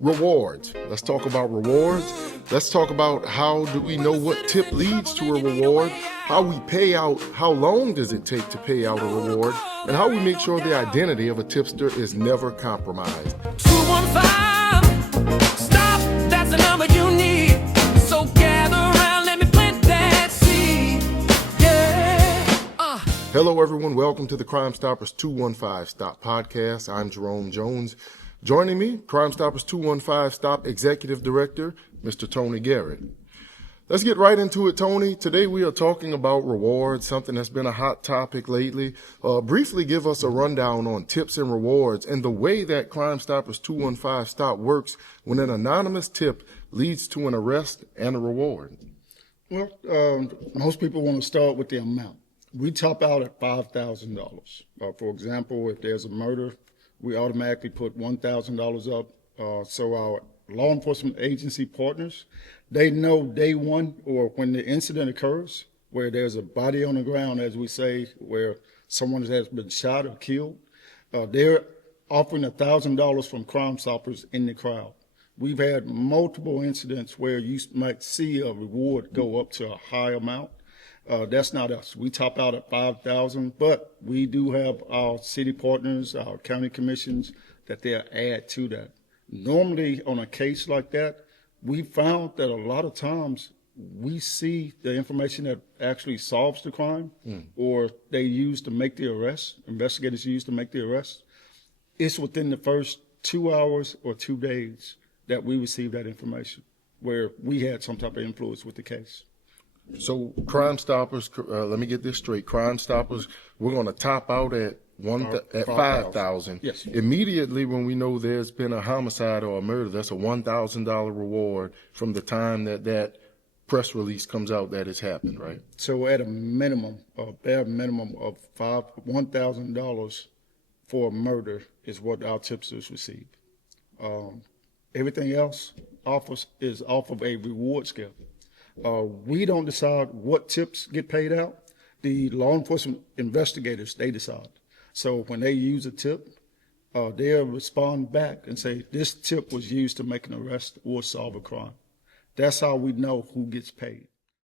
Rewards. Let's talk about rewards. Let's talk about how do we know what tip leads to a reward, how we pay out, how long does it take to pay out a reward, and how we make sure the identity of a tipster is never compromised. 215, stop, that's the number you need. So gather around, let me plant that seed. Yeah. Hello everyone, welcome to the Crime Stoppers 215 Stop podcast. I'm Jerome Jones. Joining me, Crime Stoppers 215 Stop Executive Director, Mr. Tony Garrett. Let's get right into it, Tony. Today we are talking about rewards, something that's been a hot topic lately. Briefly give us a rundown on tips and rewards and the way that Crime Stoppers 215 Stop works when an anonymous tip leads to an arrest and a reward. Well, most people want to start with the amount. We top out at $5,000. For example, if there's a murder, we automatically put $1,000 up. So our law enforcement agency partners, they know day one or when the incident occurs, where there's a body on the ground, as we say, where someone has been shot or killed, they're offering $1,000 from Crime Stoppers in the crowd. We've had multiple incidents where you might see a reward go up to a high amount. That's not us. We top out at $5,000, but we do have our city partners, our county commissions, that they'll add to that. Normally, on a case like that, we found that a lot of times we see the information that actually solves the crime or they use to make the arrest, investigators use to make the arrest. It's within the first 2 hours or 2 days that we receive that information where we had some type of influence with the case. So Crime Stoppers, let me get this straight. Crime Stoppers, we're going to top out at 5,000. Yes. Immediately when we know there's been a homicide or a murder, that's a $1,000 reward from the time that press release comes out that it's happened, right? So at a minimum, a bare minimum of $1,000 for a murder is what our tipsters receive. Everything else is off of a reward scale. We don't decide what tips get paid out. The law enforcement investigators, they decide. So when they use a tip, they'll respond back and say, this tip was used to make an arrest or solve a crime. That's how we know who gets paid.